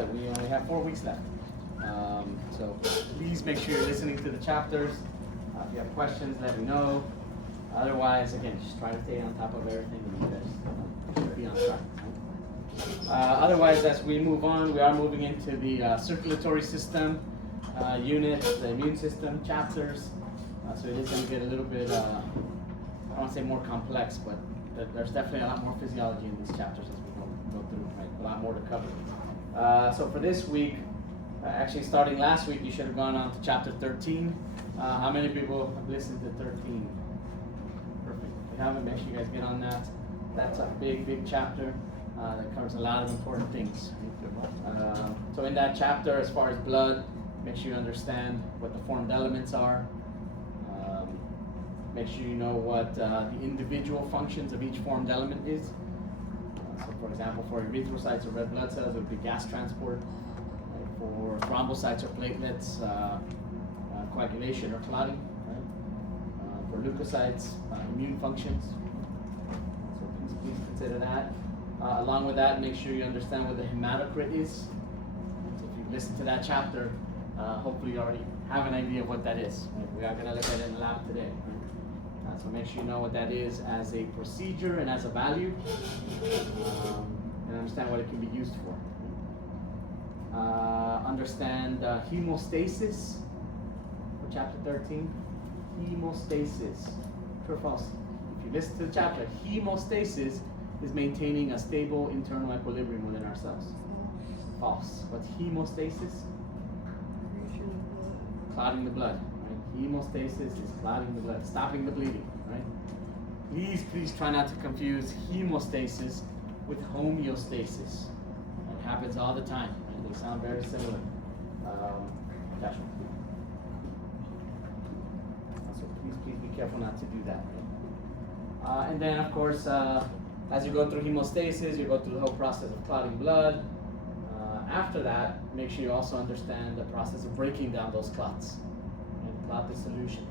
that we only have 4 weeks left. So please make sure you're listening to the chapters. If you have questions, let me know. Otherwise, again, just try to stay on top of everything and you guys should be on track. Otherwise, as we move on, we are moving into the circulatory system unit, the immune system chapters. So it is going to get a little bit, I don't want to say more complex, but there's definitely a lot more physiology in these chapters as we go through, right? A lot more to cover. So for this week, actually starting last week, you should have gone on to chapter 13. How many people have listened to 13? Perfect. If you haven't, make sure you guys get on that. That's a big, big chapter that covers a lot of important things. So in that chapter, as far as blood, make sure you understand what the formed elements are. Make sure you know what the individual functions of each formed element is. So for example, for erythrocytes or red blood cells, it would be gas transport. For thrombocytes or platelets, coagulation or clotting. Right? For leukocytes, immune functions. So please consider that. Along with that, make sure you understand what the hematocrit is. So if you listen to that chapter, hopefully you already have an idea of what that is. Right? We are going to look at it in the lab today. Right? So make sure you know what that is as a procedure and as a value, and understand what it can be used for. Understand hemostasis for chapter 13. Hemostasis. True or false? If you listen to the chapter, hemostasis is maintaining a stable internal equilibrium within our cells. False. What's hemostasis? Clotting the blood. Right? Hemostasis is clotting the blood, stopping the bleeding. Right? Please try not to confuse hemostasis with homeostasis. It happens all the time. They sound very similar. So please be careful not to do that. Right? And then, of course, as you go through hemostasis, you go through the whole process of clotting blood. After that, make sure you also understand the process of breaking down those clots and clot dissolution.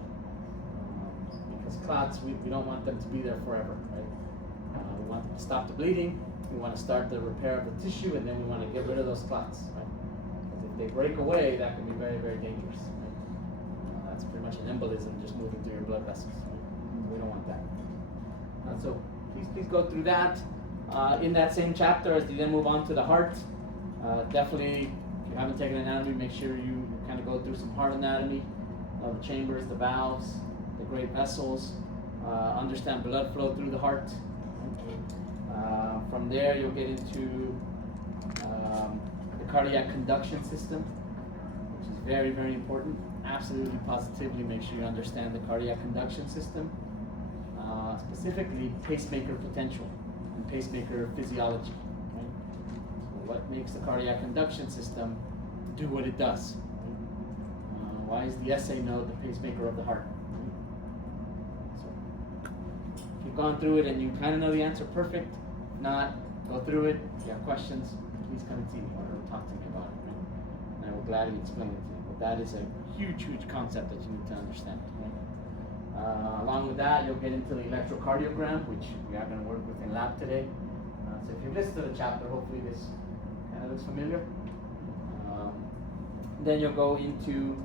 Because clots, we don't want them to be there forever. Right? We want them to stop the bleeding. We want to start the repair of the tissue, and then we want to get rid of those clots. Right? Because if they break away, that can be very, very dangerous. Right? That's pretty much an embolism just moving through your blood vessels. Right? We don't want that. So please go through that. In that same chapter, as you then move on to the heart, definitely, if you haven't taken anatomy, make sure you kind of go through some heart anatomy, the chambers, the valves, the great vessels, understand blood flow through the heart. From there, you'll get into the cardiac conduction system, which is very, very important. Absolutely, positively, make sure you understand the cardiac conduction system, specifically pacemaker potential and pacemaker physiology. Right? So what makes the cardiac conduction system do what it does? Why is the SA node the pacemaker of the heart? So, if you've gone through it and you kind of know the answer perfect, not, go through it. If you have questions, please come and see me or talk to me about it. Right? And I will gladly explain it to you. But that is a huge, huge concept that you need to understand. Right? Along with that, you'll get into the electrocardiogram, which we are going to work with in lab today. So if you've listened to the chapter, hopefully this kind of looks familiar. Then you'll go into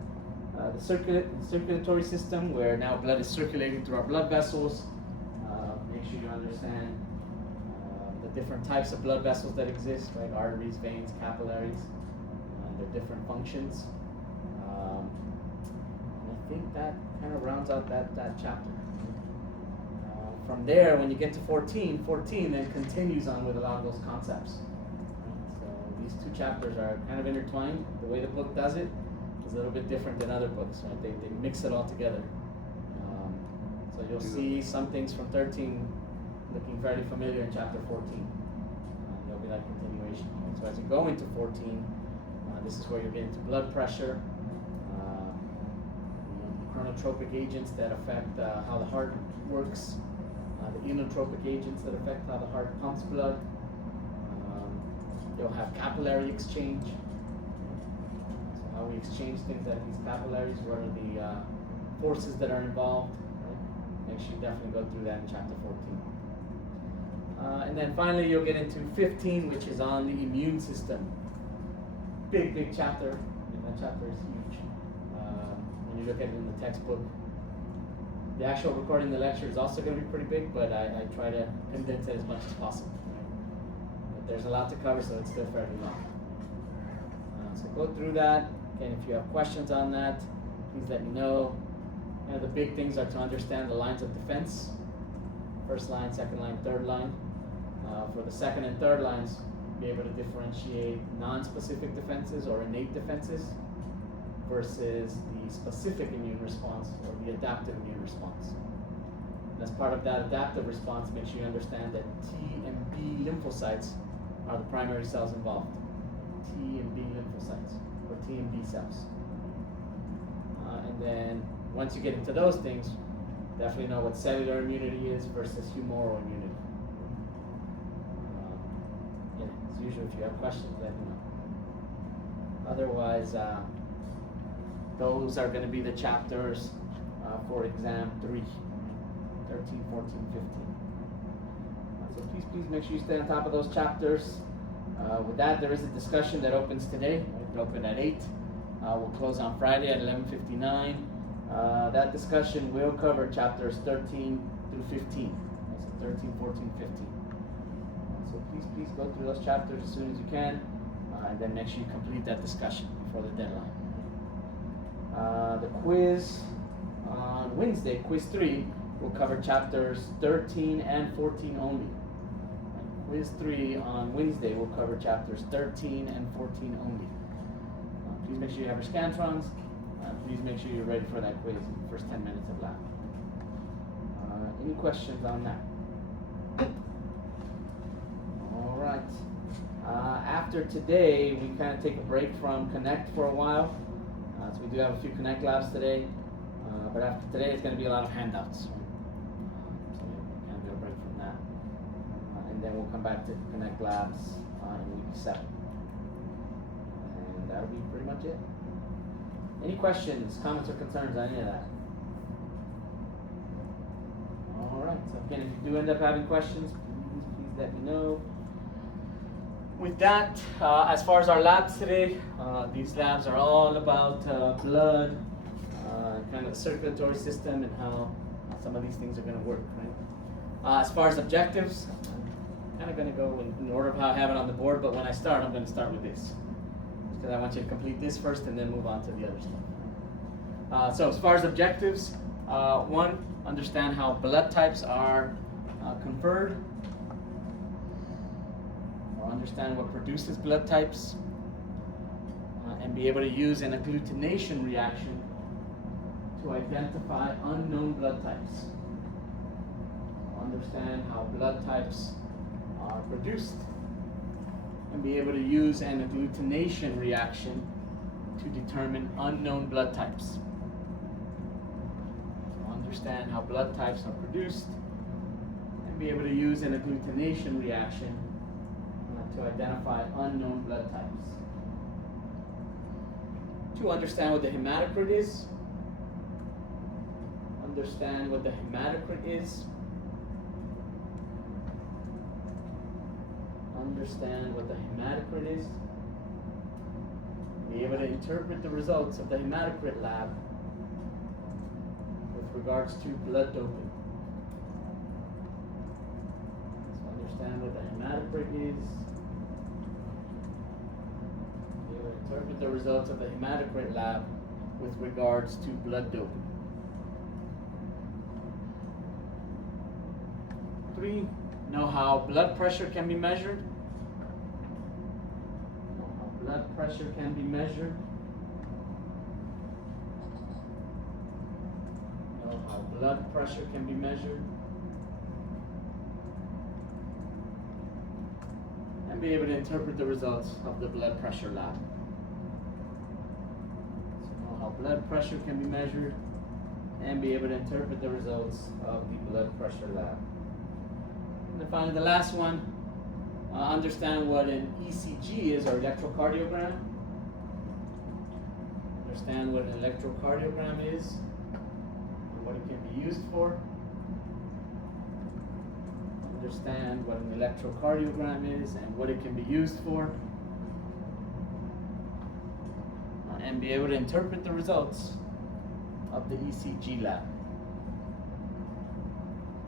the circulatory system, where now blood is circulating through our blood vessels. Make sure you understand the different types of blood vessels that exist, right? Arteries, veins, capillaries, their different functions. And I think that kind of rounds out that chapter. From there, when you get to 14 then continues on with a lot of those concepts. So these two chapters are kind of intertwined. The way the book does it is a little bit different than other books. Right? They mix it all together. So you'll see some things from 13 looking very familiar in chapter 14. There'll be that continuation. Right? So as you go into 14, this is where you'll get into blood pressure, chronotropic agents that affect how the heart works, the inotropic agents that affect how the heart pumps blood. You'll have capillary exchange. So how we exchange things at these capillaries, what are the forces that are involved. Right? Make sure you definitely go through that in chapter 14. And then finally you'll get into 15, which is on the immune system. big chapter. I mean, that chapter is huge. When you look at it in the textbook, the actual recording of the lecture is also going to be pretty big, but I try to condense it as much as possible. But there's a lot to cover, so it's still fairly long. So go through that. Again, if you have questions on that, please let me know. And the big things are to understand the lines of defense. First line, second line, third line. For the second and third lines, be able to differentiate non-specific defenses or innate defenses versus the specific immune response or the adaptive immune response. And as part of that adaptive response, make sure you understand that T and B lymphocytes are the primary cells involved. T and B lymphocytes, or T and B cells. And then once you get into those things, definitely know what cellular immunity is versus humoral immunity. As usual, if you have questions, let me know. Otherwise, those are going to be the chapters for exam 3, 13, 14, 15. So please make sure you stay on top of those chapters. With that, there is a discussion that opens today. It opened at 8. We'll close on Friday at 11:59. That discussion will cover chapters 13 through 15. So 13, 14, 15. So please go through those chapters as soon as you can, and then make sure you complete that discussion before the deadline. The quiz on Wednesday, quiz 3, will cover chapters 13 and 14 only. And quiz 3 on Wednesday will cover chapters 13 and 14 only. Please make sure you have your Scantrons. Please make sure you're ready for that quiz in the first 10 minutes of lab. Any questions on that? All right. After today, we kind of take a break from Connect for a while. So we do have a few Connect labs today. But after today, it's going to be a lot of handouts. So we'll kind of do a break from that. And then we'll come back to Connect labs in week 7. And that'll be pretty much it. Any questions, comments, or concerns on any of that? All right. So again, if you do end up having questions, please let me know. With that, as far as our labs today, these labs are all about blood, kind of the circulatory system, and how some of these things are going to work. Right? As far as objectives, I'm kind of going to go in order of how I have it on the board, but when I start, I'm going to start with this. Because I want you to complete this first and then move on to the other stuff. So as far as objectives, 1, understand how blood types are conferred, or understand what produces blood types, and be able to use an agglutination reaction to identify unknown blood types. Understand how blood types are produced, and be able to use an agglutination reaction to determine unknown blood types. Understand how blood types are produced, and be able to use an agglutination reaction to identify unknown blood types. 2, understand what the hematocrit is. Understand what the hematocrit is. Understand what the hematocrit is. Be able to interpret the results of the hematocrit lab with regards to blood doping. So understand what the hematocrit is. Be able to interpret the results of the hematocrit lab with regards to blood doping. 3, know how blood pressure can be measured. Know how blood pressure can be measured. Know how blood pressure can be measured. And be able to interpret the results of the blood pressure lab. So know how blood pressure can be measured and be able to interpret the results of the blood pressure lab. And then finally, the last one, understand what an ECG is, or electrocardiogram. Understand what an electrocardiogram is and what it can be used for. Understand what an electrocardiogram is and what it can be used for. and be able to interpret the results of the ECG lab.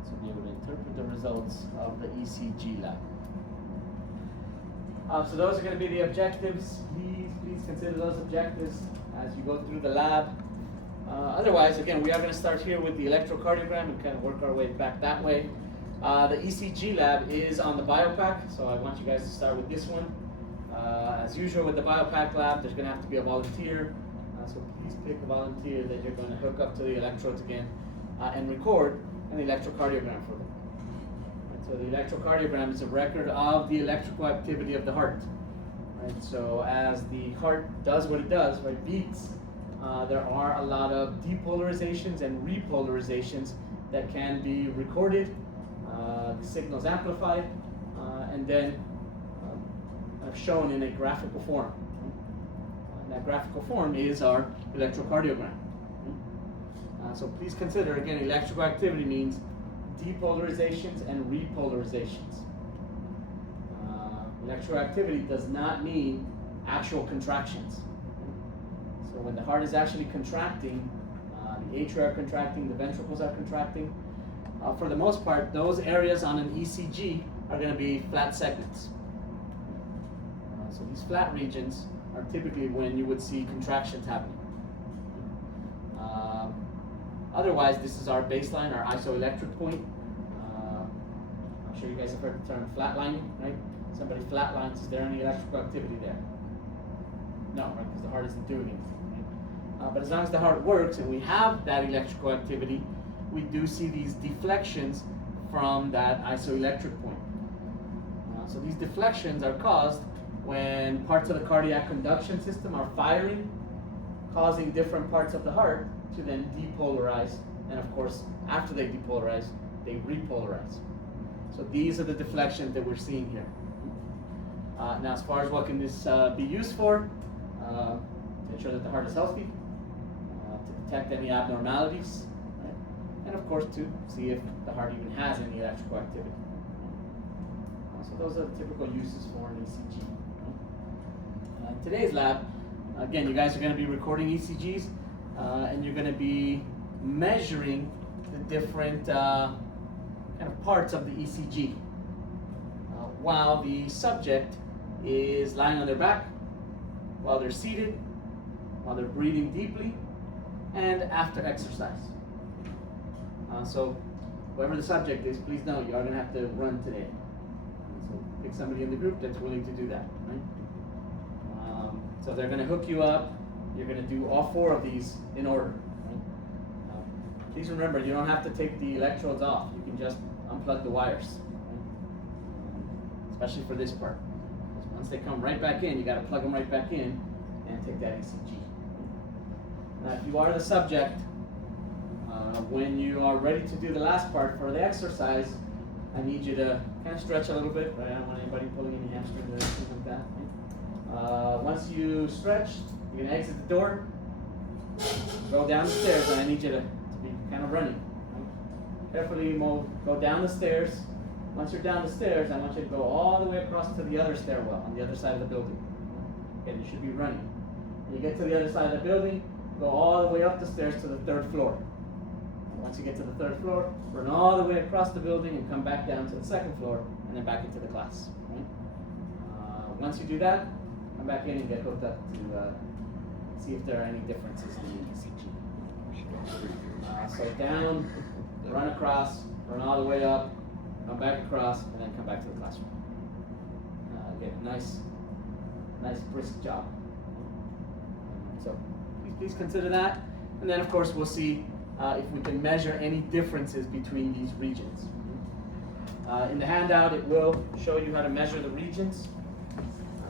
So be able to interpret the results of the ECG lab. So those are going to be the objectives. Please consider those objectives as you go through the lab. Otherwise, again, we are going to start here with the electrocardiogram and kind of work our way back that way. The ECG lab is on the BioPack, so I want you guys to start with this one. As usual with the BioPack lab, there's going to have to be a volunteer. So please pick a volunteer that you're going to hook up to the electrodes again and record an electrocardiogram for them. Right, so the electrocardiogram is a record of the electrical activity of the heart. Right, so as the heart does what it does, right, beats, there are a lot of depolarizations and repolarizations that can be recorded, the signals amplified, and then shown in a graphical form. That graphical form is our electrocardiogram. So please consider, again, electrical activity means depolarizations and repolarizations. Electrical activity does not mean actual contractions. So when the heart is actually contracting, the atria are contracting, the ventricles are contracting. For the most part, those areas on an ECG are going to be flat segments. So these flat regions are typically when you would see contractions happening. Otherwise, this is our baseline, our isoelectric point. I'm sure you guys have heard the term flatlining, right? Somebody flatlines, is there any electrical activity there? No, right, because the heart isn't doing anything. Right? But as long as the heart works and we have that electrical activity, we do see these deflections from that isoelectric point. So these deflections are caused when parts of the cardiac conduction system are firing, causing different parts of the heart to then depolarize, and of course, after they depolarize, they repolarize. So these are the deflections that we're seeing here. Now, as far as what can this be used for, to ensure that the heart is healthy, to detect any abnormalities, right? And of course to see if the heart even has any electrical activity. So those are the typical uses for an ECG. In today's lab, again, you guys are going to be recording ECGs, and you're going to be measuring the different kind of parts of the ECG while the subject is lying on their back, while they're seated, while they're breathing deeply, and after exercise. So whoever the subject is, please know you are going to have to run today. So pick somebody in the group that's willing to do that. Right? So they're going to hook you up. You're going to do all four of these in order. Right? Please remember, you don't have to take the electrodes off. You can just unplug the wires. Right? Especially for this part. Because once they come right back in, you got to plug them right back in and take that ECG. Now, if you are the subject, when you are ready to do the last part for the exercise, I need you to kind of stretch a little bit. Right? I don't want anybody pulling any hamstrings or anything like that. Right? Once you stretch, you're going to exit the door, go down the stairs, and I need you to be kind of running. Right? Carefully go down the stairs. Once you're down the stairs, I want you to go all the way across to the other stairwell on the other side of the building. Okay, you should be running. When you get to the other side of the building, go all the way up the stairs to the third floor. Once you get to the third floor, run all the way across the building and come back down to the second floor and then back into the class. Right? Once you do that, come back in and get hooked up to see if there are any differences in the ECG. So down, run across, run all the way up, come back across, and then come back to the classroom. Again, nice brisk job. So please consider that. And then of course we'll see if we can measure any differences between these regions. In the handout it will show you how to measure the regions.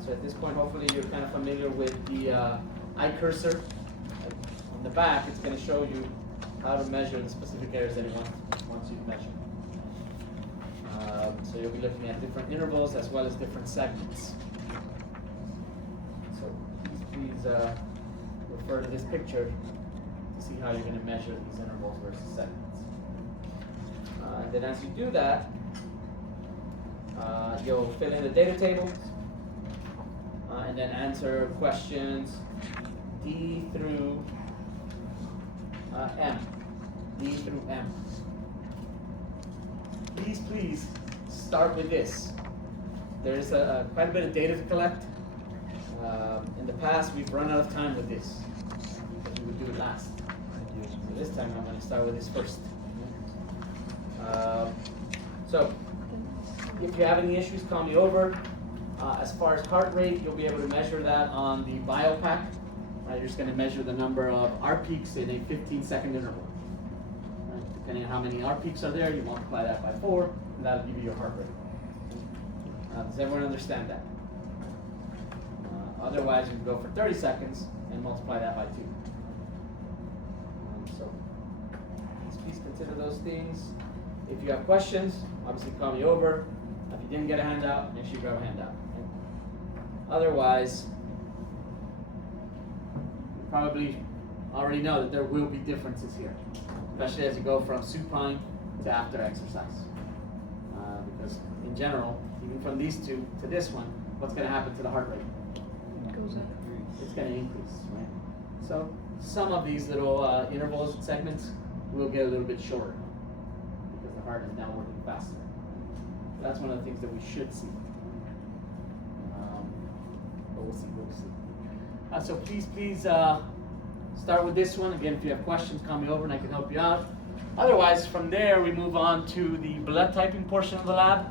So at this point hopefully you're kind of familiar with the eye cursor. On the back it's going to show you how to measure the specific areas that it wants you to measure. So you'll be looking at different intervals as well as different segments. So please refer to this picture to see how you're going to measure these intervals versus segments. And then as you do that, you'll fill in the data tables and then answer questions D through M. D through M. Please start with this. There's quite a bit of data to collect. In the past, we've run out of time with this, because we would do it last. So this time, I'm going to start with this first. So, if you have any issues, call me over. As far as heart rate, you'll be able to measure that on the BioPack. Right, you're just going to measure the number of R peaks in a 15-second interval. Right, depending on how many R peaks are there, you multiply that by 4, and that'll give you your heart rate. Does everyone understand that? Otherwise, you can go for 30 seconds and multiply that by 2. So, please consider those things. If you have questions, obviously call me over. If you didn't get a handout, make sure you grab a handout. Okay? Otherwise, you probably already know that there will be differences here, especially as you go from supine to after exercise. Because in general, even from these two to this one, what's going to happen to the heart rate? It's going to increase, right? So some of these little intervals and segments will get a little bit shorter because the heart is now working faster. That's one of the things that we should see. But we'll see. So please start with this one. Again, if you have questions, call me over and I can help you out. Otherwise, from there, we move on to the blood typing portion of the lab.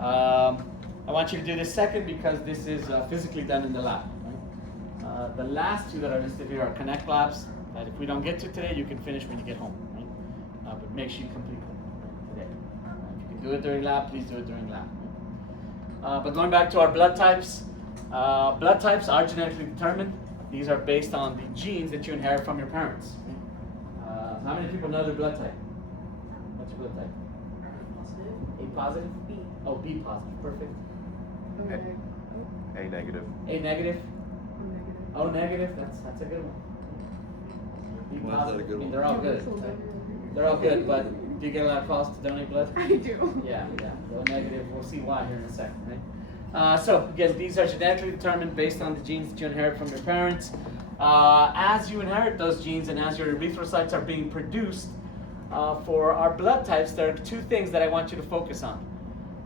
I want you to do this second because this is physically done in the lab. Right? The last two that are listed here are Connect labs that if we don't get to today, you can finish when you get home. Right? But make sure you complete them today. If you can do it during lab, please do it during lab. But going back to our blood types are genetically determined. These are based on the genes that you inherit from your parents. How many people know their blood type? What's your blood type? A positive? B. Oh, B positive. Perfect. A negative. A negative? O negative? That's a good one. B positive. I mean, they're all good. They're all good, but do you get a lot of calls to donate blood? I do. Yeah. O negative. We'll see why here in a second, right? So again, these are genetically determined based on the genes that you inherit from your parents. As you inherit those genes and as your erythrocytes are being produced, for our blood types, there are two things that I want you to focus on.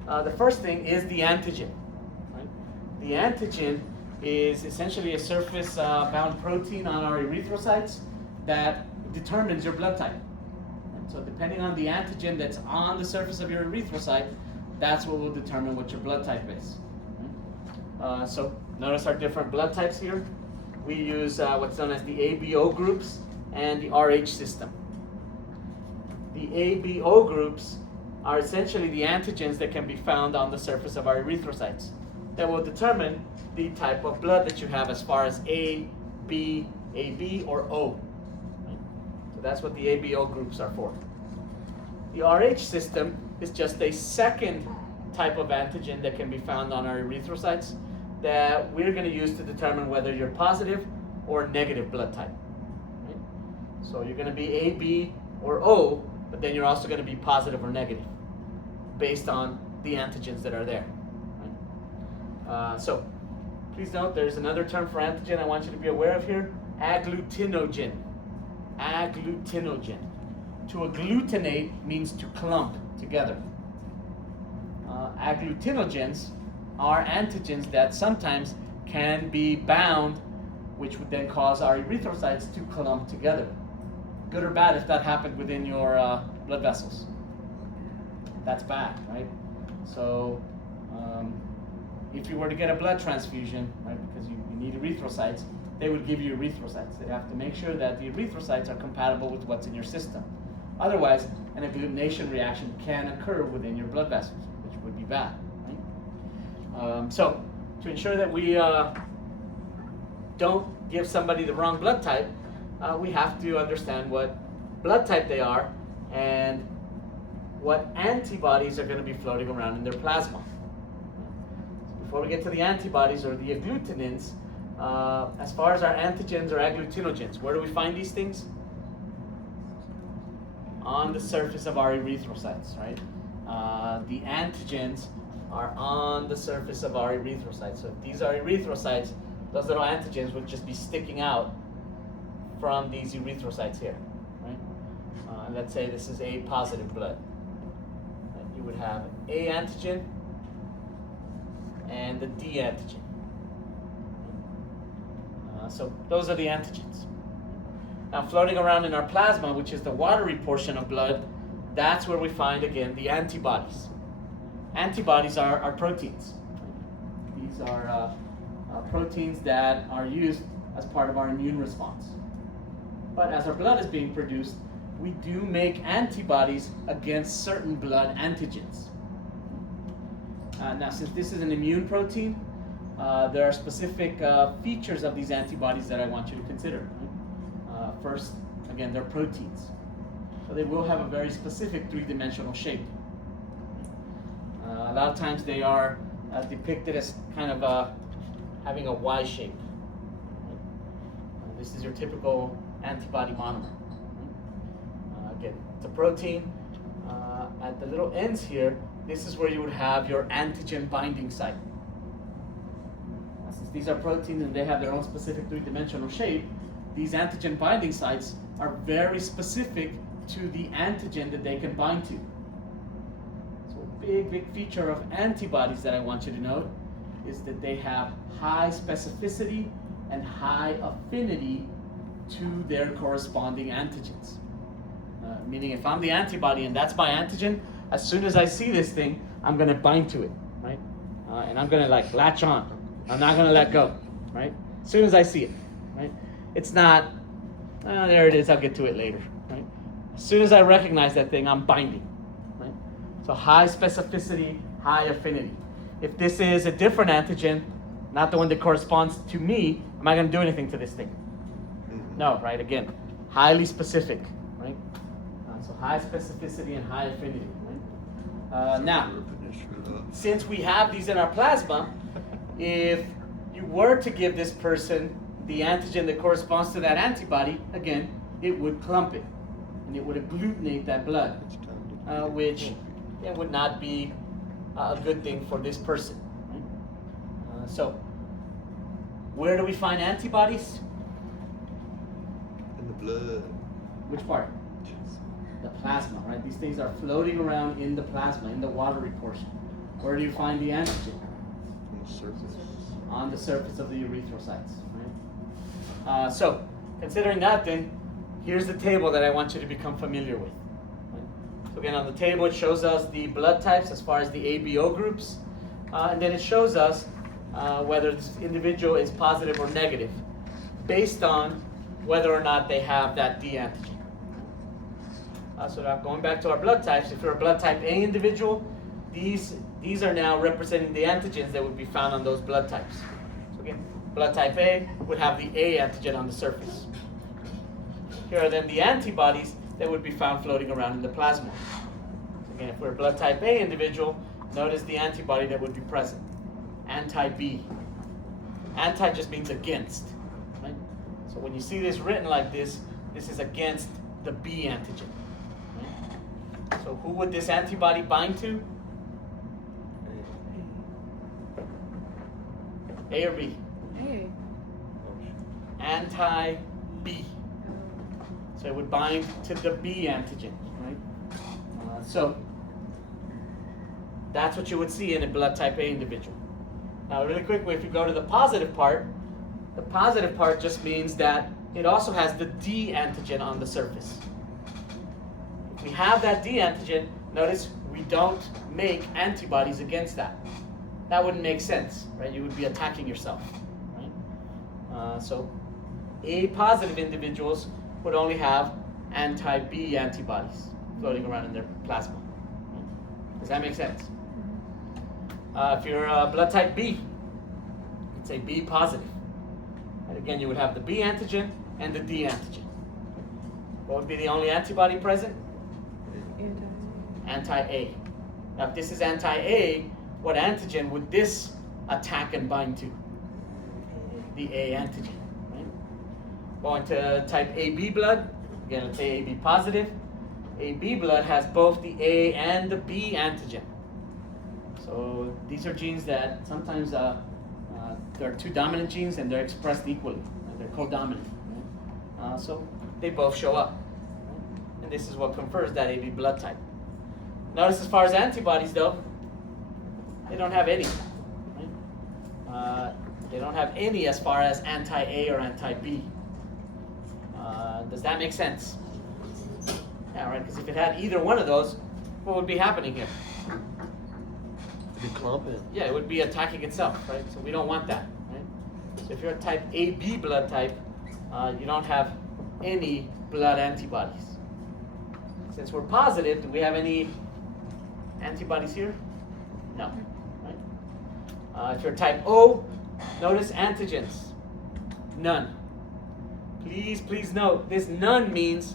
The first thing is the antigen. Right? The antigen is essentially a surface-bound protein on our erythrocytes that determines your blood type. And so depending on the antigen that's on the surface of your erythrocyte, that's what will determine what your blood type is. Right? So notice our different blood types here. We use what's known as the ABO groups and the RH system. The ABO groups are essentially the antigens that can be found on the surface of our erythrocytes that will determine the type of blood that you have as far as A, B, AB, or O. Right? So that's what the ABO groups are for. The RH system is just a second type of antigen that can be found on our erythrocytes that we're going to use to determine whether you're positive or negative blood type. Right? So you're going to be A, B, or O, but then you're also going to be positive or negative based on the antigens that are there. Right? So please note there's another term for antigen I want you to be aware of here, agglutinogen. Agglutinogen. To agglutinate means to clump together. Agglutinogens are antigens that sometimes can be bound, which would then cause our erythrocytes to clump together. Good or bad if that happened within your blood vessels? That's bad, right? So if you were to get a blood transfusion, right, because you need erythrocytes, they would give you erythrocytes. They'd have to make sure that the erythrocytes are compatible with what's in your system. Otherwise, an agglutination reaction can occur within your blood vessels, which would be bad. So, to ensure that we don't give somebody the wrong blood type, we have to understand what blood type they are and what antibodies are going to be floating around in their plasma. So before we get to the antibodies or the agglutinins, as far as our antigens or agglutinogens, where do we find these things? On the surface of our erythrocytes, right? The antigens are on the surface of our erythrocytes. So if these are erythrocytes, those little antigens would just be sticking out from these erythrocytes here, right? And let's say this is A positive blood. You would have A antigen and the D antigen. So those are the antigens. Now floating around in our plasma, which is the watery portion of blood, that's where we find, again, the antibodies. Antibodies are proteins. These are proteins that are used as part of our immune response. But as our blood is being produced, we do make antibodies against certain blood antigens. Now, since this is an immune protein, there are specific features of these antibodies that I want you to consider. First, again, they're proteins. So they will have a very specific three-dimensional shape. A lot of times they are depicted as kind of having a Y shape. This is your typical antibody monomer. Again, it's a protein. At the little ends here, this is where you would have your antigen binding site. Since these are proteins and they have their own specific three-dimensional shape, these antigen binding sites are very specific to the antigen that they can bind to. So a big feature of antibodies that I want you to note is that they have high specificity and high affinity to their corresponding antigens. Meaning if I'm the antibody and that's my antigen, as soon as I see this thing, I'm going to bind to it, right? And I'm going to like latch on. I'm not going to let go, right? As soon as I see it, right? It's not, there it is, I'll get to it later, right? As soon as I recognize that thing, I'm binding, right? So high specificity, high affinity. If this is a different antigen, not the one that corresponds to me, am I going to do anything to this thing? No, right? Again, highly specific, right? So high specificity and high affinity, right? Now, since we have these in our plasma, if you were to give this person the antigen that corresponds to that antibody, again, it would clump it, and it would agglutinate that blood, which would not be a good thing for this person. Right? So, where do we find antibodies? In the blood. Which part? The plasma, right? These things are floating around in the plasma, in the watery portion. Where do you find the antigen? On the surface. On the surface of the erythrocytes, right? So, considering that then, here's the table that I want you to become familiar with. Right? So again, on the table it shows us the blood types as far as the ABO groups, and then it shows us whether this individual is positive or negative, based on whether or not they have that D antigen. So now going back to our blood types, if you're a blood type A individual, these are now representing the antigens that would be found on those blood types. So again, blood type A would have the A antigen on the surface. Here are then the antibodies that would be found floating around in the plasma. So again, if we're a blood type A individual, notice the antibody that would be present. Anti-B. Anti just means against. Right? So when you see this written like this is against the B antigen. Right? So who would this antibody bind to? A or B? A. Anti-B. So it would bind to the B antigen, right? So that's what you would see in a blood type A individual. Now, really quickly, if you go to the positive part just means that it also has the D antigen on the surface. If we have that D antigen, notice we don't make antibodies against that. That wouldn't make sense, right? You would be attacking yourself, right? So A positive individuals would only have anti-B antibodies floating around in their plasma. Does that make sense? If you're blood type B, it's a B positive. And again, you would have the B antigen and the D antigen. What would be the only antibody present? Anti-A. Now, if this is anti-A, what antigen would this attack and bind to? The A antigen. Right? Going to type AB blood, again, let's say AB positive. AB blood has both the A and the B antigen. So these are genes that sometimes there are two dominant genes and they're expressed equally. They're codominant. Right? So they both show up. And this is what confers that AB blood type. Notice as far as antibodies though, they don't have any. Right? They don't have any as far as anti-A or anti-B. Does that make sense? Yeah, right, because if it had either one of those, what would be happening here? It'd be clumping. Yeah, it would be attacking itself, right? So we don't want that, right? So if you're a type AB blood type, you don't have any blood antibodies. Since we're positive, do we have any antibodies here? No, right? If you're type O, notice antigens, none. Please note, this none means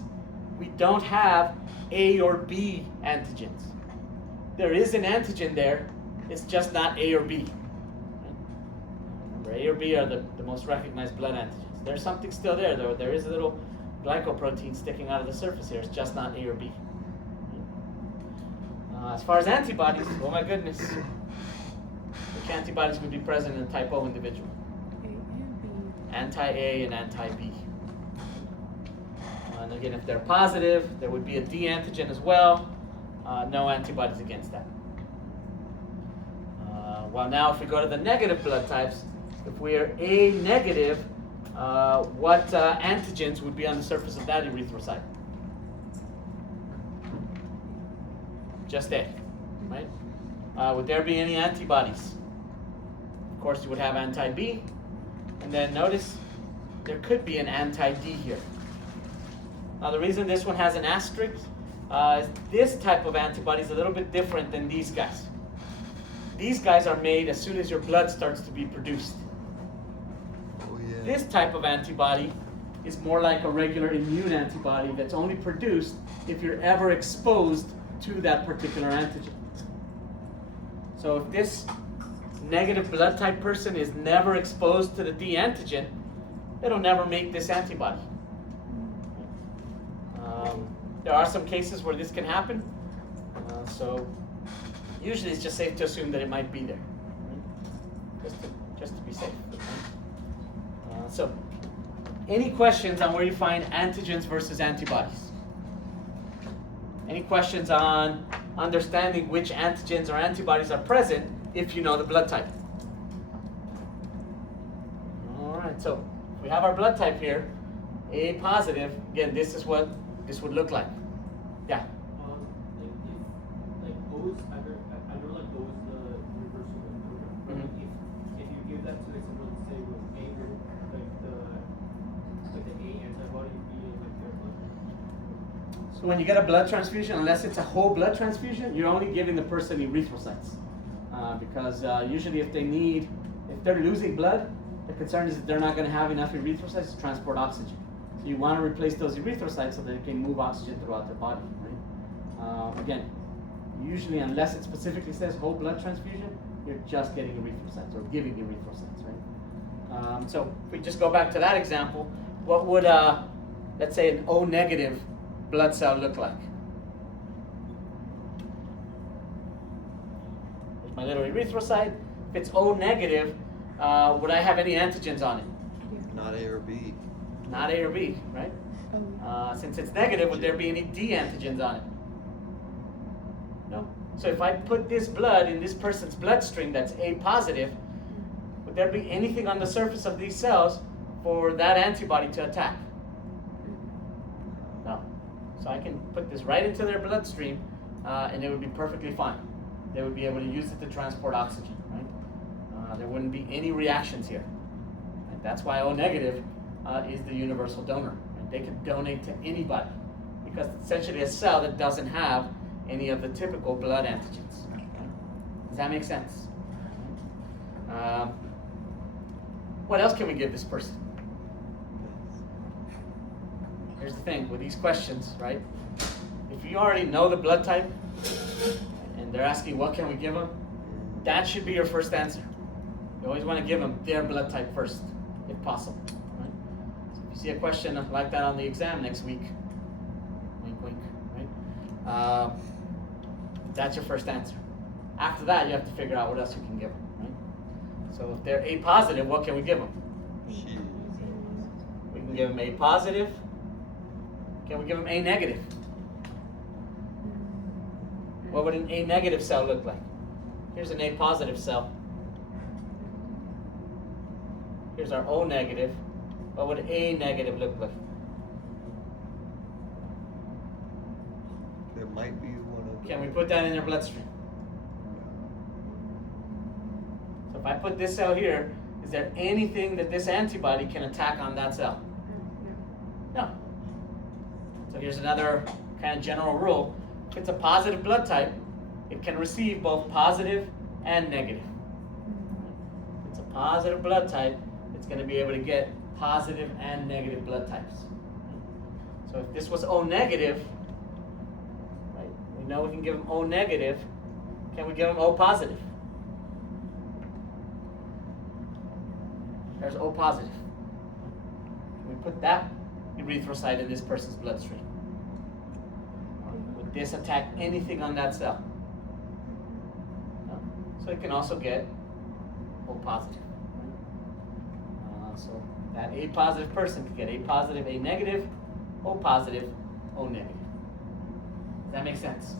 we don't have A or B antigens. There is an antigen there, it's just not A or B. Remember, A or B are the most recognized blood antigens. There's something still there, though. There is a little glycoprotein sticking out of the surface here. It's just not A or B. As far as antibodies, oh my goodness. Which antibodies would be present in a type O individual? Anti-A and anti-B. And again, if they're positive, there would be a D antigen as well. No antibodies against that. Well, now if we go to the negative blood types, if we are A negative, what antigens would be on the surface of that erythrocyte? Just A, right? Would there be any antibodies? Of course, you would have anti-B. And then notice, there could be an anti-D here. Now the reason this one has an asterisk is this type of antibody is a little bit different than these guys. These guys are made as soon as your blood starts to be produced. Oh, yeah. This type of antibody is more like a regular immune antibody that's only produced if you're ever exposed to that particular antigen. So if this negative blood type person is never exposed to the D antigen, it'll never make this antibody. There are some cases where this can happen, so usually it's just safe to assume that it might be there, right? just to be safe. Right? So, any questions on where you find antigens versus antibodies? Any questions on understanding which antigens or antibodies are present if you know the blood type? All right, so if we have our blood type here, A positive, again, this is what this would look like. Yeah? Like O's, I know like O's the reversal of program. Mhm. If you give that to someone, say with A, like the A antibody be like their blood. So when you get a blood transfusion, unless it's a whole blood transfusion, you're only giving the person erythrocytes. Because usually if they're losing blood, the concern is that they're not going to have enough erythrocytes to transport oxygen. So you want to replace those erythrocytes so that it can move oxygen throughout their body, right? Again, usually unless it specifically says whole blood transfusion, you're just getting erythrocytes or giving erythrocytes, right? So if we just go back to that example, what would, let's say, an O negative blood cell look like? There's my little erythrocyte. If it's O negative, would I have any antigens on it? Not A or B. Not A or B, right? Since it's negative, would there be any D antigens on it? No. So if I put this blood in this person's bloodstream that's A positive, would there be anything on the surface of these cells for that antibody to attack? No. So I can put this right into their bloodstream and it would be perfectly fine. They would be able to use it to transport oxygen, right? There wouldn't be any reactions here. And that's why O negative is the universal donor. Right? They can donate to anybody because it's essentially a cell that doesn't have any of the typical blood antigens. Right? Does that make sense? What else can we give this person? Here's the thing with these questions, right? If you already know the blood type and they're asking what can we give them, that should be your first answer. You always want to give them their blood type first, if possible. Right? So if you see a question like that on the exam next week, wink, wink, right? That's your first answer. After that, you have to figure out what else you can give them. Right? So if they're A positive, what can we give them? We can can give them A positive. Can we give them A negative? What would an A negative cell look like? Here's an A positive cell. Here's our O negative. What would A negative look like? There might be one of Can we put that in their bloodstream? So if I put this cell here, is there anything that this antibody can attack on that cell? No. So here's another kind of general rule. If it's a positive blood type, it can receive both positive and negative. If it's a positive blood type, it's going to be able to get positive and negative blood types. So if this was O negative, right, we know we can give them O negative. Can we give them O positive? There's O positive. Can we put that erythrocyte in this person's bloodstream? Would this attack anything on that cell? No. So it can also get O positive. So that A positive person could get A positive, A negative, O positive, O negative. Does that make sense?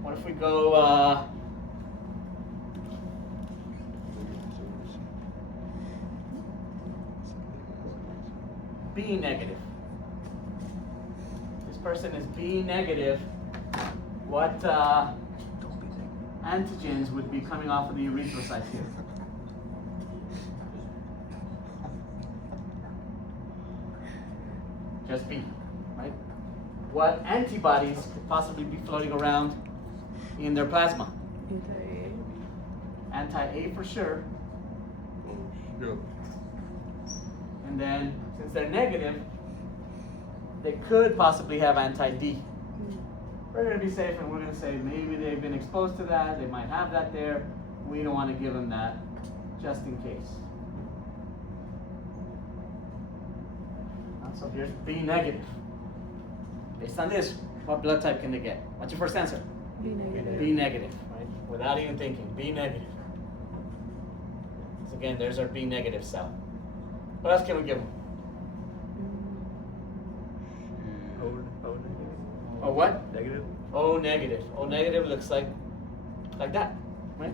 What if we go B negative? This person is B negative. What antigens would be coming off of the erythrocytes here? Just B, right? What antibodies could possibly be floating around in their plasma? Anti-A for sure. Yeah. And then, since they're negative, they could possibly have anti-D. We're going to be safe and we're going to say maybe they've been exposed to that, they might have that there. We don't want to give them that just in case. So here's B negative. Based on this, what blood type can they get? What's your first answer? B negative. B negative, right? Without even thinking, B negative. So again, there's our B negative cell. What else can we give them? O negative. Oh, what? Negative. O negative. O negative looks like that, right?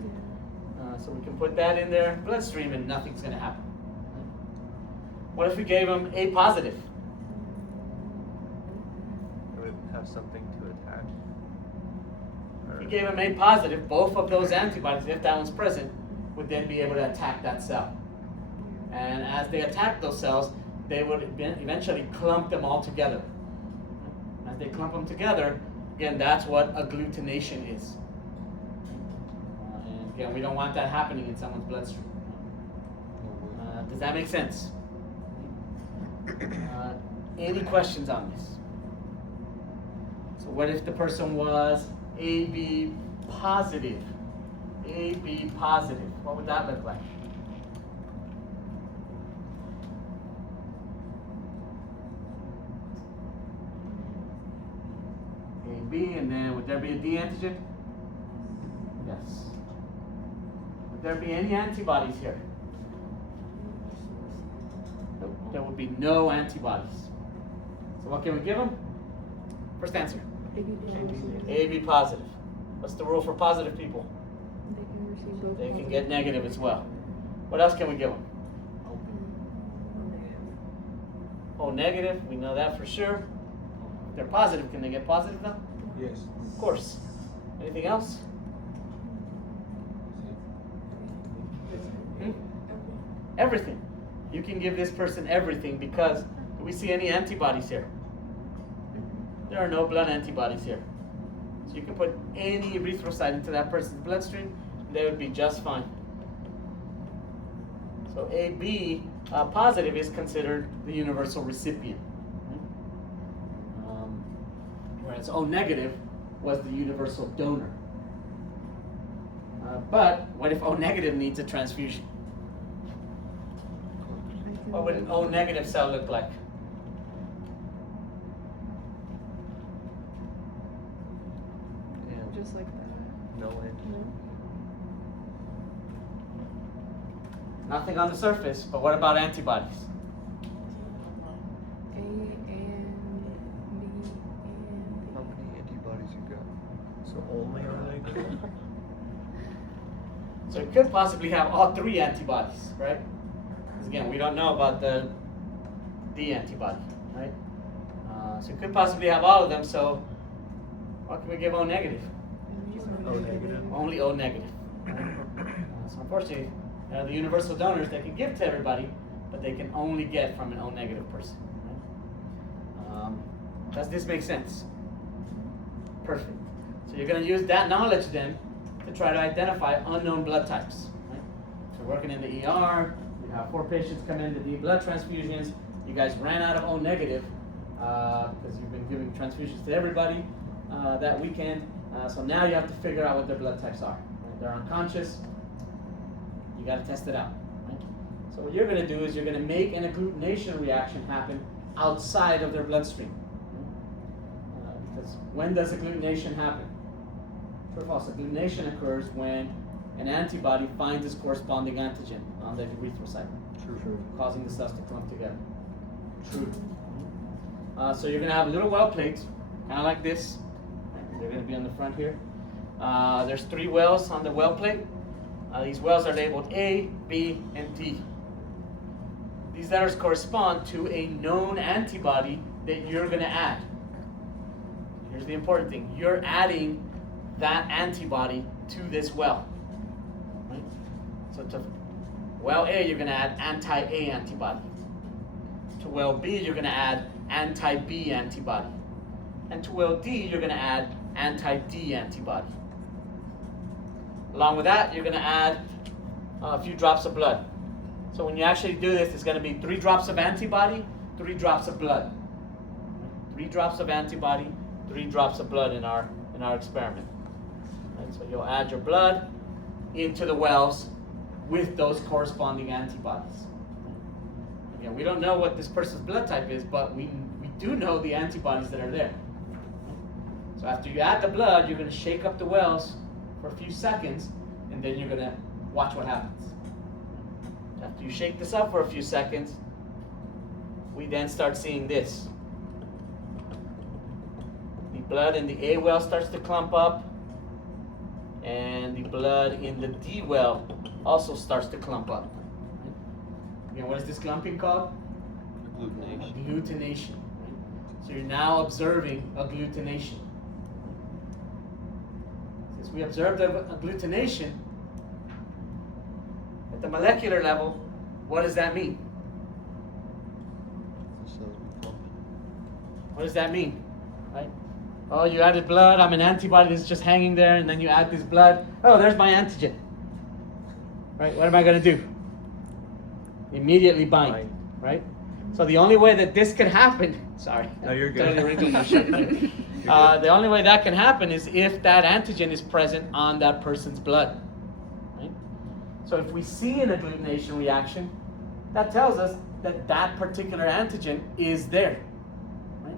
So we can put that in their bloodstream and nothing's going to happen. What if we gave them A positive? It would have something to attack. If we gave them A positive, both of those antibodies, if that one's present, would then be able to attack that cell. And as they attack those cells, they would eventually clump them all together. As they clump them together, again, that's what agglutination is. And again, we don't want that happening in someone's bloodstream. Does that make sense? Any questions on this? So what if the person was AB positive? AB positive. What would that look like? AB, and then would there be a D antigen? Yes. Would there be any antibodies here? Nope. There would be no antibodies. So what can we give them? First answer. AB positive. What's the rule for positive people? They can get negative as well. What else can we give them? O negative. We know that for sure. If they're positive, can they get positive though? Yes. Of course. Anything else? Everything. You can give this person everything because do we see any antibodies here? There are no blood antibodies here. So you can put any erythrocyte into that person's bloodstream and they would be just fine. So AB positive is considered the universal recipient. Whereas O negative was the universal donor. But what if O negative needs a transfusion? What would an O negative cell look like? Just like that. No end. Nothing on the surface, but what about antibodies? only O negative? So it could possibly have all three antibodies, right? Because again, we don't know about the D antibody, right? So it could possibly have all of them, so what can we give O negative? O negative. Only O negative. Right? So unfortunately, the universal donors, they can give to everybody, but they can only get from an O negative person. Right? Does this make sense? Perfect. So you're going to use that knowledge then to try to identify unknown blood types. Right? So working in the ER, you have 4 patients come in to need blood transfusions. You guys ran out of O negative because you've been giving transfusions to everybody that weekend. So now you have to figure out what their blood types are. Right? They're unconscious. You got to test it out. Right? So what you're going to do is you're going to make an agglutination reaction happen outside of their bloodstream. Right? Because when does agglutination happen? True or false? Agglutination occurs when an antibody finds its corresponding antigen on the erythrocyte, True. causing the cells to clump together. True. So you're going to have little well plates, kind of like this. They're going to be on the front here. There's 3 wells on the well plate. These wells are labeled A, B, and D. These letters correspond to a known antibody that you're going to add. Here's the important thing. You're adding that antibody to this well. Right? So to well A, you're going to add anti-A antibody. To well B, you're going to add anti-B antibody. And to well D, you're going to add anti-D antibody. Along with that, you're going to add a few drops of blood. So when you actually do this, it's going to be 3 drops of antibody, 3 drops of blood. 3 drops of antibody, 3 drops of blood in our experiment. Right? So you'll add your blood into the wells with those corresponding antibodies. Again, we don't know what this person's blood type is, but we do know the antibodies that are there. So after you add the blood, you're going to shake up the wells for a few seconds, and then you're going to watch what happens. After you shake this up for a few seconds, we then start seeing this. The blood in the A well starts to clump up, and the blood in the D well also starts to clump up. Again, what is this clumping called? Agglutination. Agglutination. Right? So you're now observing agglutination. Since we observed agglutination, at the molecular level, what does that mean? The cells be clumping. What does that mean? Right? Oh, you added blood, I'm an antibody that's just hanging there, and then you add this blood. Oh, there's my antigen. Right? What am I going to do? Immediately bind. Right? So the only way that this can happen, sorry. No, you're good. The only way that can happen is if that antigen is present on that person's blood. Right? So if we see an agglutination reaction, that tells us that that particular antigen is there. Right?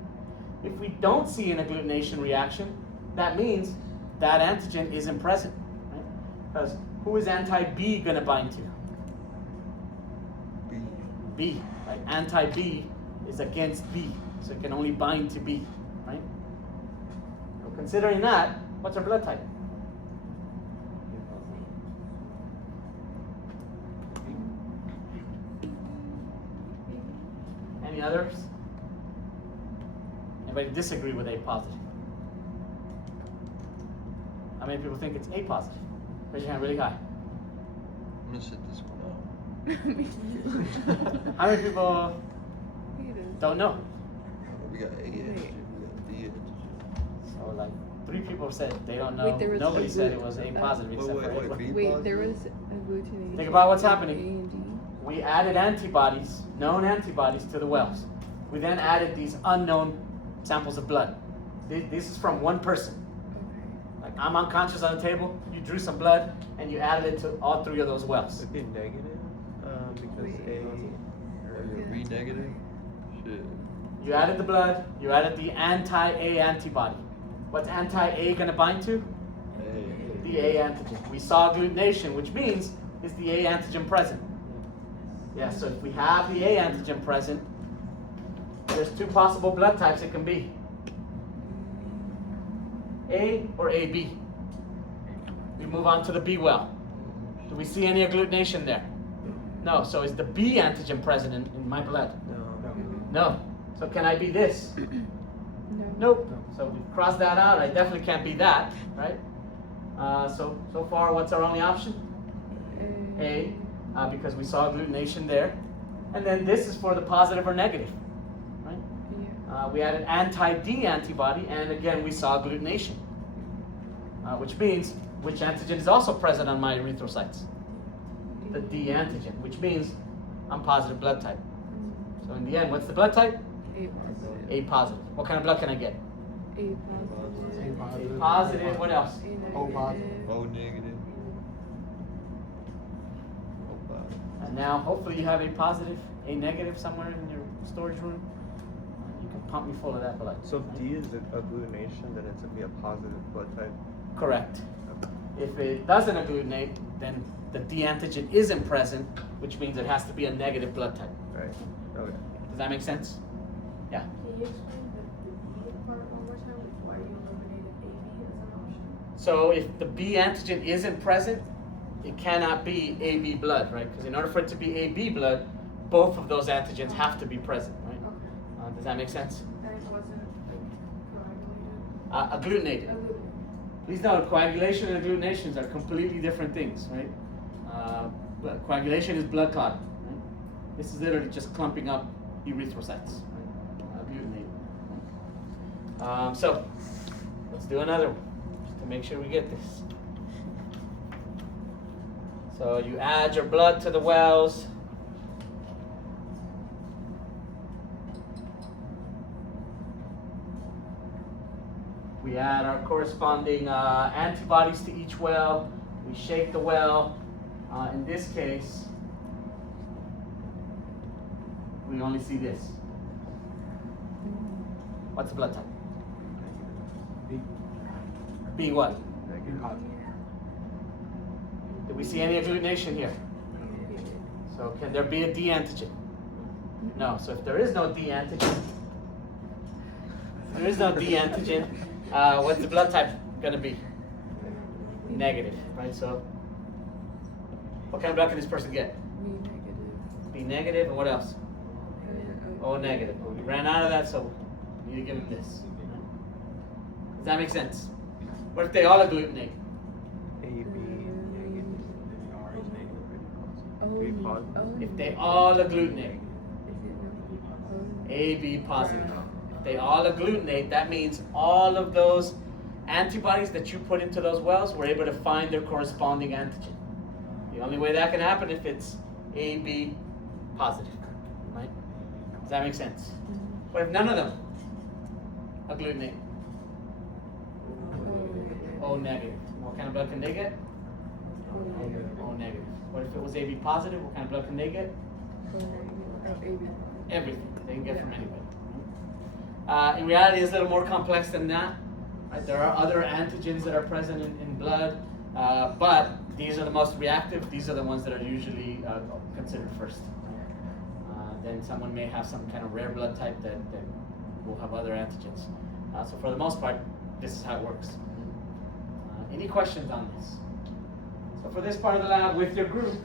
If we don't see an agglutination reaction, that means that antigen isn't present. Right? Because who is anti-B going to bind to? B. B. Right? Anti-B is against B, so it can only bind to B. Right? So considering that, what's our blood type? Any others? Anybody disagree with A positive? How many people think it's A positive? Raise your hand really high. I'm gonna sit this one out. How many people don't know? We got A antigen, we got B antigen. So like 3 people said they don't know. Wait, there was Nobody a said it glut- was A positive except for A. B Wait, positive? there was agglutination. Think about what's A happening. and D. We added antibodies, known antibodies, to the wells. We then added these unknown samples of blood. This is from one person. Okay. Like I'm unconscious on the table, you drew some blood, and you added it to all 3 of those wells. Would be negative, because Wait. Or B negative? Shit. You added the blood, you added the anti-A antibody. What's anti-A going to bind to? A. The A antigen. We saw agglutination, which means is the A antigen present. Yeah, so if we have the A antigen present, there's 2 possible blood types it can be. A or AB? We move on to the B well. Do we see any agglutination there? No. So is the B antigen present in my blood? No. So can I be this? No. Nope. So we cross that out. I definitely can't be that, right? So far, what's our only option? A, because we saw agglutination there. And then this is for the positive or negative, right? Yeah. We had an anti-D antibody, and again, we saw agglutination. Which means, which antigen is also present on my erythrocytes? The D antigen, which means I'm positive blood type. So in the end, what's the blood type? A positive. A positive. What kind of blood can I get? A positive. A positive. What else? A O negative. O negative. O positive. And now, hopefully, you have a positive, a negative somewhere in your storage room. You can pump me full of that blood. So if D is agglutination, then it's gonna be a positive blood type. Correct. If it doesn't agglutinate, then the D antigen isn't present, which means it has to be a negative blood type. Right. Okay. Does that make sense? Yeah. Can you explain the B part one more time? Why you eliminated AB as an option? So if the B antigen isn't present, it cannot be AB blood, right? Because in order for it to be AB blood, both of those antigens have to be present, right? Okay. Does that make sense? And it wasn't like coagulated? Agglutinated. Aluminum. Please note, coagulation and agglutinations are completely different things, right? But coagulation is blood clotting, right? This is literally just clumping up erythrocytes, right? Agglutinated. So, let's do another one, just to make sure we get this. So you add your blood to the wells. We add our corresponding antibodies to each well. We shake the well. In this case, we only see this. What's the blood type? B what? Do we see any agglutination here? So can there be a D antigen? No. So if there is no D antigen, what's the blood type gonna be? Negative, right? So what kind of blood can this person get? B negative. B negative, and what else? O negative. Well, we ran out of that, so we need to give him this. Does that make sense? What if they all agglutinate? A, B, B positive. If they all agglutinate, A, B positive. If they all agglutinate, that means all of those antibodies that you put into those wells were able to find their corresponding antigen. The only way that can happen if it's A, B positive, right? Does that make sense? What if none of them agglutinate? O negative. What kind of blood can they get? O negative. What if it was AB positive? What kind of blood can they get? Everything. They can get from anybody. In reality, it's a little more complex than that. Right? There are other antigens that are present in blood, but these are the most reactive. These are the ones that are usually considered first. Then someone may have some kind of rare blood type that will have other antigens. So for the most part, this is how it works. Any questions on this? So for this part of the lab, with your group,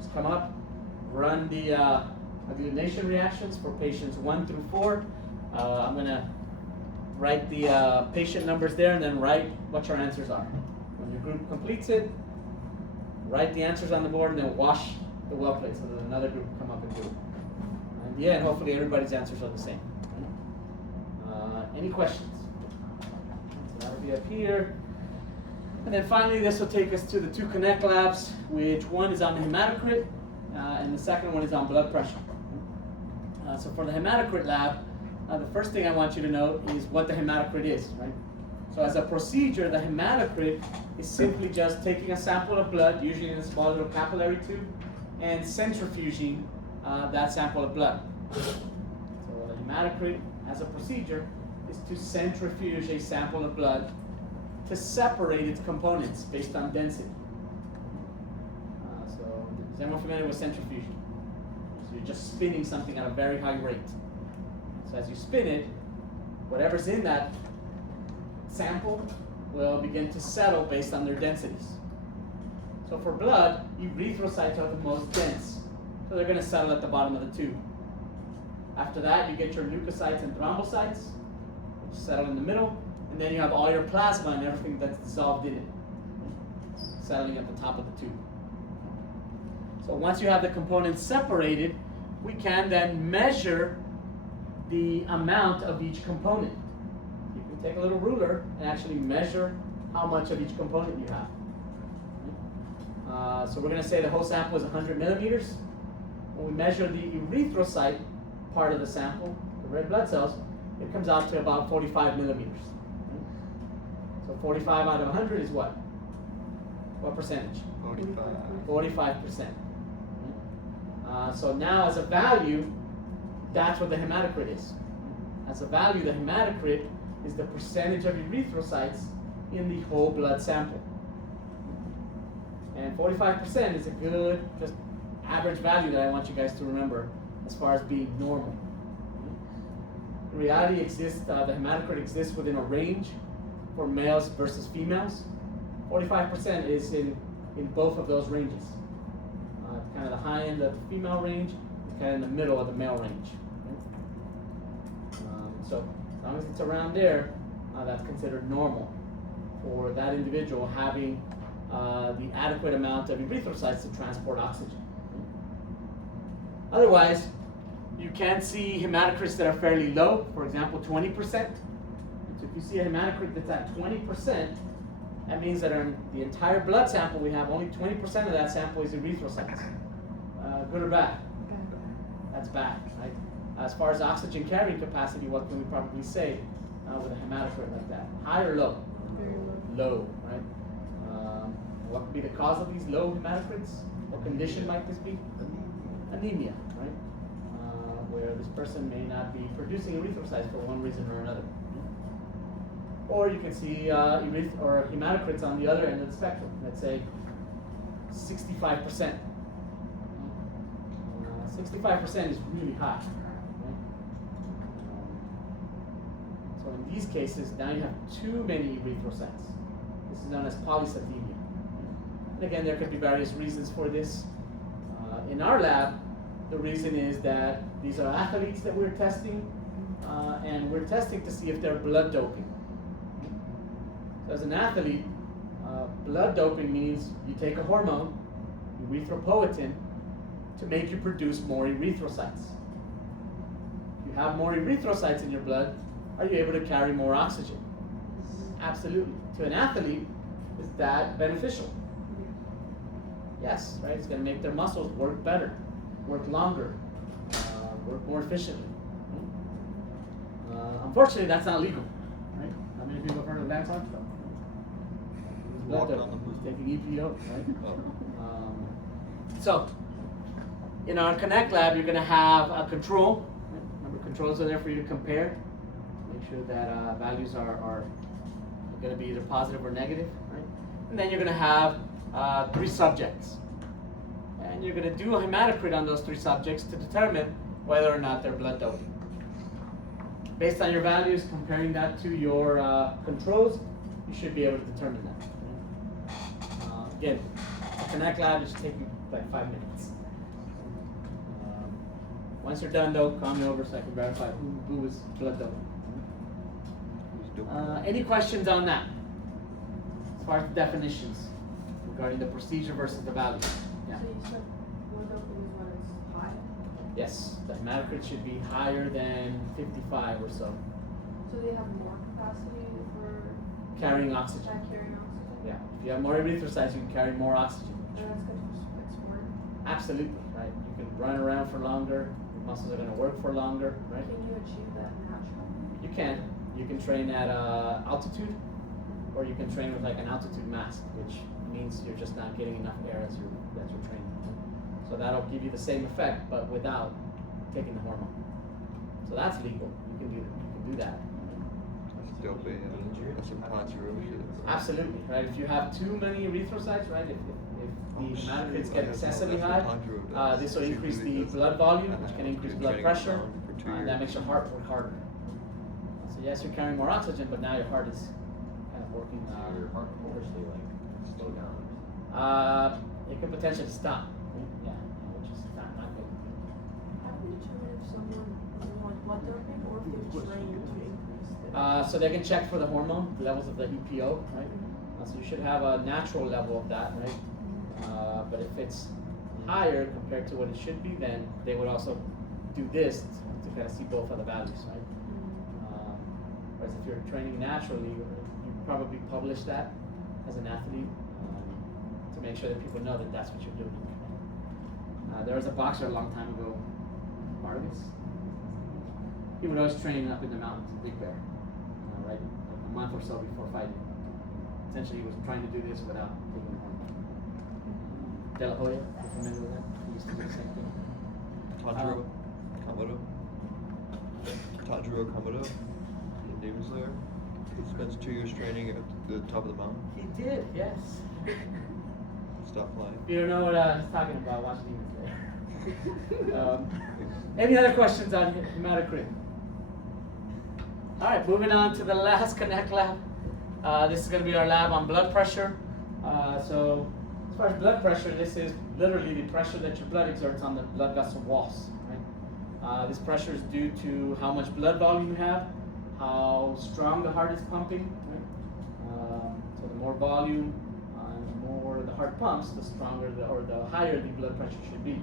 just come up, run the agglutination reactions for patients 1 through 4. I'm going to write the patient numbers there and then write what your answers are. When your group completes it, write the answers on the board and then wash the well plate so that another group will come up and do it. And yeah, and hopefully everybody's answers are the same. Any questions? So that'll be up here. And then finally, this will take us to the 2 Connect labs, which one is on the hematocrit, and the second one is on blood pressure. So for the hematocrit lab, the first thing I want you to know is what the hematocrit is, right? So as a procedure, the hematocrit is simply just taking a sample of blood, usually in a small little capillary tube, and centrifuging that sample of blood. So the hematocrit, as a procedure, is to centrifuge a sample of blood to separate its components based on density. So is everyone familiar with centrifugation? So you're just spinning something at a very high rate. So as you spin it, whatever's in that sample will begin to settle based on their densities. So for blood, erythrocytes are the most dense. So they're going to settle at the bottom of the tube. After that, you get your leukocytes and thrombocytes, which settle in the middle. And then you have all your plasma and everything that's dissolved in it, settling at the top of the tube. So once you have the components separated, we can then measure the amount of each component. You can take a little ruler and actually measure how much of each component you have. So we're going to say the whole sample is 100 millimeters. When we measure the erythrocyte part of the sample, the red blood cells, it comes out to about 45 millimeters. So 45 out of 100 is what? What percentage? 45%. So now as a value, that's what the hematocrit is. As a value, the hematocrit is the percentage of erythrocytes in the whole blood sample. And 45% is a good, just average value that I want you guys to remember as far as being normal. In reality, the hematocrit exists within a range for males versus females. 45% is in both of those ranges. Kind of the high end of the female range, and kind of in the middle of the male range. So as long as it's around there, that's considered normal for that individual having the adequate amount of erythrocytes to transport oxygen. Otherwise, you can see hematocrits that are fairly low, for example, 20%. So if you see a hematocrit that's at 20%, that means that in the entire blood sample we have only 20% of that sample is erythrocytes. Good or bad? That's bad, right? As far as oxygen carrying capacity, what can we probably say with a hematocrit like that? High or low? Very low. Low, right? What could be the cause of these low hematocrits? What condition might this be? Anemia, right? Where this person may not be producing erythrocytes for one reason or another. Or you can see hematocrits on the other end of the spectrum. Let's say 65%. 65% is really high. Right? So in these cases, now you have too many erythrocytes. This is known as polycythemia. And again, there could be various reasons for this. In our lab, the reason is that these are athletes that we're testing, and we're testing to see if they're blood doping. So as an athlete, blood doping means you take a hormone, erythropoietin, to make you produce more erythrocytes. If you have more erythrocytes in your blood, are you able to carry more oxygen? Absolutely. To an athlete, is that beneficial? Yes, right? It's going to make their muscles work better, work longer, work more efficiently. Unfortunately, that's not legal. Right? How many people have heard of Lance Armstrong? Walking on the moon. Taking EPO, right? Oh. So, in our Connect lab, you're going to have a control. Remember, controls are there for you to compare. Make sure that values are going to be either positive or negative, right? And then you're going to have 3 subjects. And you're going to do a hematocrit on those 3 subjects to determine whether or not they're blood doping. Based on your values, comparing that to your controls, you should be able to determine that. Again, the Connect lab is taking like 5 minutes. Once you're done though, call me over so I can verify who was blood doping. Any questions on that? As far as the definitions regarding the procedure versus the value? Yeah. So you said blood doping is when it's high? Yes, the hematocrit should be higher than 55 or so. So they have more capacity for Carrying oxygen. carrying oxygen? Yeah. If you have more erythrocytes, you can carry more oxygen. And that's good for sport. Absolutely, right? You can run around for longer. Your muscles are going to work for longer, right? Can you achieve that naturally? You can. You can train at altitude, or you can train with like an altitude mask, which means you're just not getting enough air as you're training. So that'll give you the same effect, but without taking the hormone. So that's legal. You can do that. That's dope, that's some controversial. Absolutely, right? If you have too many erythrocytes, right? If the hematocrit get excessively high, this will increase the blood volume, which can increase blood pressure, and that makes your heart work harder. So yes, you're carrying more oxygen, but now your heart is working. Your heart will eventually like slow down. It could potentially stop. Yeah, which is not good. How do you determine if someone doesn't want blood dumping or if they're trained to increase the So they can check for the hormone, the levels of the EPO, right? So you should have a natural level of that, right? But if it's higher compared to what it should be, then they would also do this to kind of see both of the values, right? Whereas if you're training naturally, you probably publish that as an athlete to make sure that people know that that's what you're doing. There was a boxer a long time ago, Vargas. He would always train up in the mountains, in Big Bear, right? Like a month or so before fighting. Essentially, he was trying to do this without taking the hormone. De La Hoya, you're familiar with that? He used to do the same thing. Tanjiro Kamado. Tanjiro Kamado in Demon Slayer. He spends 2 years training at the top of the mountain. He did, yes. Stop flying. If you don't know what I was talking about, watch Demon Slayer. Any other questions on hematocrit? All right, moving on to the last Connect lab. This is going to be our lab on blood pressure. So as far as blood pressure, this is literally the pressure that your blood exerts on the blood vessel walls. Right? This pressure is due to how much blood volume you have, how strong the heart is pumping. Right? So the more volume and the more the heart pumps, the stronger or the higher the blood pressure should be.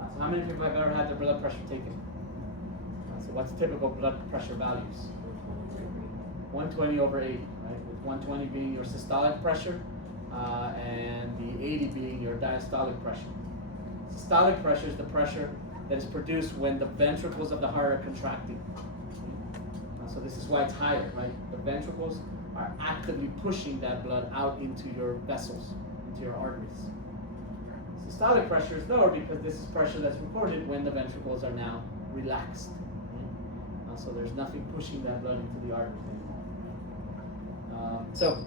Right? So how many people have ever had their blood pressure taken? So what's typical blood pressure values? 120 over 80, right? With 120 being your systolic pressure and the 80 being your diastolic pressure. Systolic pressure is the pressure that is produced when the ventricles of the heart are contracting. So this is why it's higher, right? The ventricles are actively pushing that blood out into your vessels, into your arteries. Systolic pressure is lower because this is pressure that's recorded when the ventricles are now relaxed. Right? So there's nothing pushing that blood into the arteries anymore. So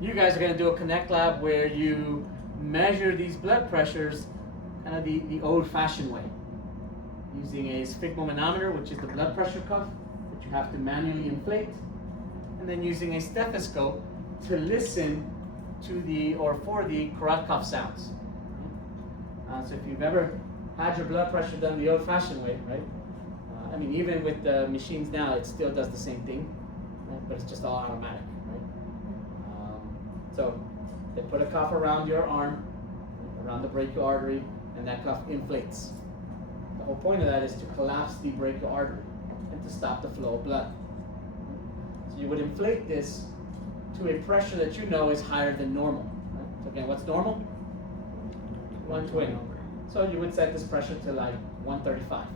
you guys are going to do a Connect lab where you measure these blood pressures kind of the old-fashioned way, using a sphygmomanometer, which is the blood pressure cuff that you have to manually inflate, and then using a stethoscope to listen to for the carotid cuff sounds. So if you've ever had your blood pressure done the old-fashioned way, right? I mean, even with the machines now, it still does the same thing, right? But it's just all automatic, right? So they put a cuff around your arm, around the brachial artery, and that cuff inflates. The whole point of that is to collapse the brachial artery and to stop the flow of blood. So you would inflate this to a pressure that you know is higher than normal. Right? So again, what's normal? 120. So you would set this pressure to like 135.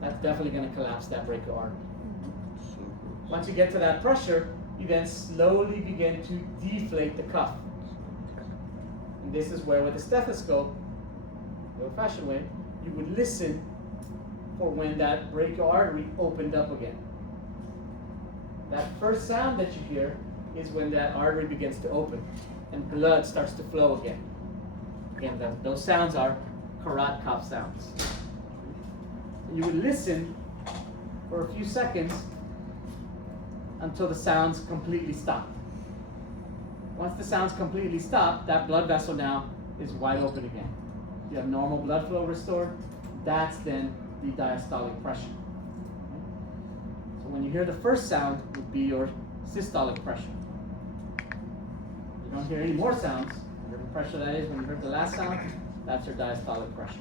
That's definitely going to collapse that brachial artery. Once you get to that pressure, you then slowly begin to deflate the cuff. And this is where, with a stethoscope, the old-fashioned way, you would listen for when that brachial artery opened up again. That first sound that you hear is when that artery begins to open and blood starts to flow again. Again, those sounds are carotid cuff sounds. And you would listen for a few seconds until the sounds completely stop. Once the sounds completely stop, that blood vessel now is wide open again. You have normal blood flow restored. That's then the diastolic pressure. So when you hear the first sound, it would be your systolic pressure. You don't hear any more sounds. Whatever pressure that is, when you heard the last sound, that's your diastolic pressure.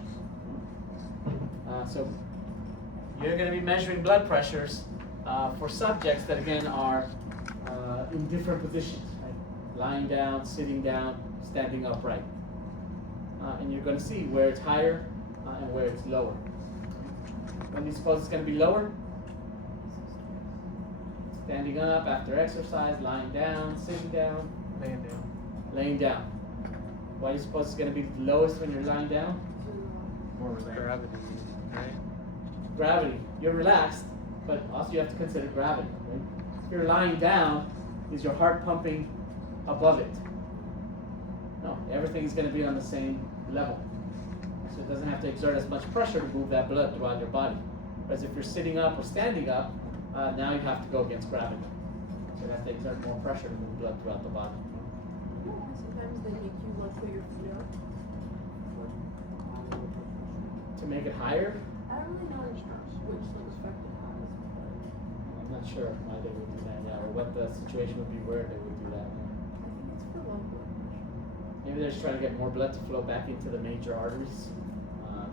So you're going to be measuring blood pressures for subjects that again are in different positions, right? Lying down, sitting down, standing upright. And you're going to see where it's higher and where it's lower. When do you suppose it's going to be lower? Standing up after exercise, lying down, sitting down, Laying down. laying down. Why do you suppose it's going to be lowest when you're lying down? More gravity, right? Gravity. You're relaxed, but also you have to consider gravity. Right? If you're lying down, is your heart pumping above it? No, everything is going to be on the same level. So it doesn't have to exert as much pressure to move that blood throughout your body. Whereas if you're sitting up or standing up, now you have to go against gravity. So that they exert more pressure to move blood throughout the body. Sometimes they make you like put your feet up. To make it higher, I don't really know which effect it has, but I'm not sure why they would do that, yeah, or what the situation would be where they would do that. I think it's for low blood pressure. Maybe they're just trying to get more blood to flow back into the major arteries.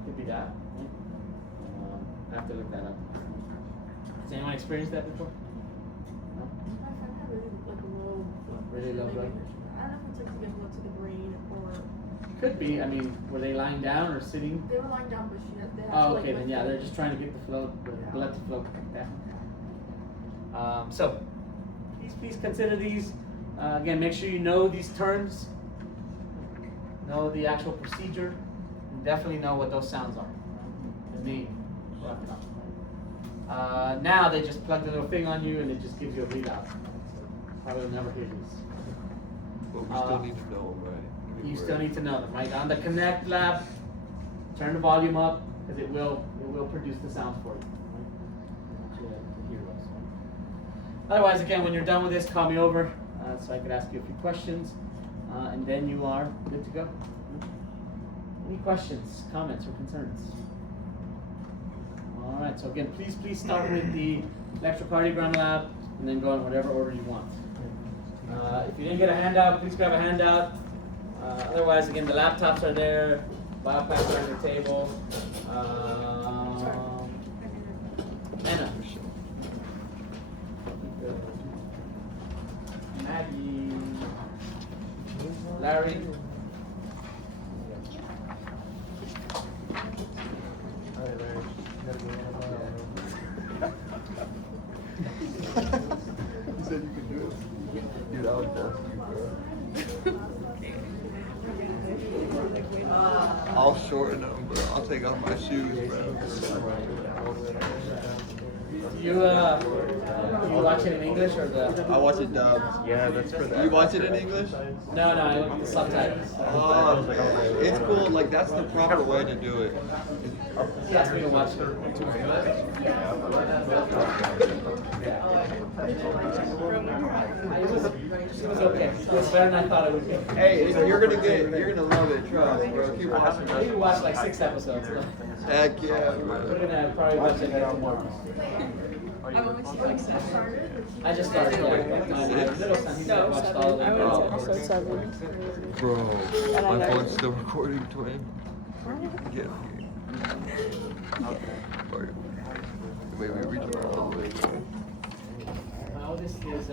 Could be that. Right? I have to look that up. Has anyone experienced that before? No? I've had really like a low blood Really pressure. low blood? I don't know if it's like to get blood to the brain or Could be. I mean, were they lying down or sitting? they were lying down, but they had to Oh, like, okay, then lift yeah, it. they're just trying to get the blood to flow back down. So, please consider these. Again, make sure you know these terms, know the actual procedure, and definitely know what those sounds are. The name. Now they just plug the little thing on you and it just gives you a readout. Probably will never hear these. But we still need to know, right? You still need to know them, right? On the Connect lab, turn the volume up because it will produce the sounds for you. Right? To hear those. Otherwise, again, when you're done with this, call me over so I could ask you a few questions, and then you are good to go. Any questions, comments, or concerns? All right. So again, please start with the electrocardiogram lab, and then go in whatever order you want. If you didn't get a handout, please grab a handout. Otherwise, again, the laptops are there, biopacks are on the table. Anna. Maggie. Larry. Alright, Larry. You gotta go You said you could do it. Dude, I would bust you, bro. I'll shorten them, bro. I'll take off my shoes, bro. You watch it in English or the? I watch it dubbed. Yeah, that's for that. You watch it in English? No, I went with the subtitles. Oh, it's cool. Like, that's the proper way to do it. He asked me to watch it. It was okay. It was better than I thought it would be. Hey, you're gonna love it. Trust, bro. Keep watching. I maybe watched like 6 episodes. Heck yeah, We're bro. gonna probably watch it again tomorrow. I've only seen like 7. I just started, yeah. My little son, he's No, watched all of 7. I them. went to episode 7. Bro, And I my know. phone's still recording, twin. Yeah. Wait, we reached all the way. My oldest is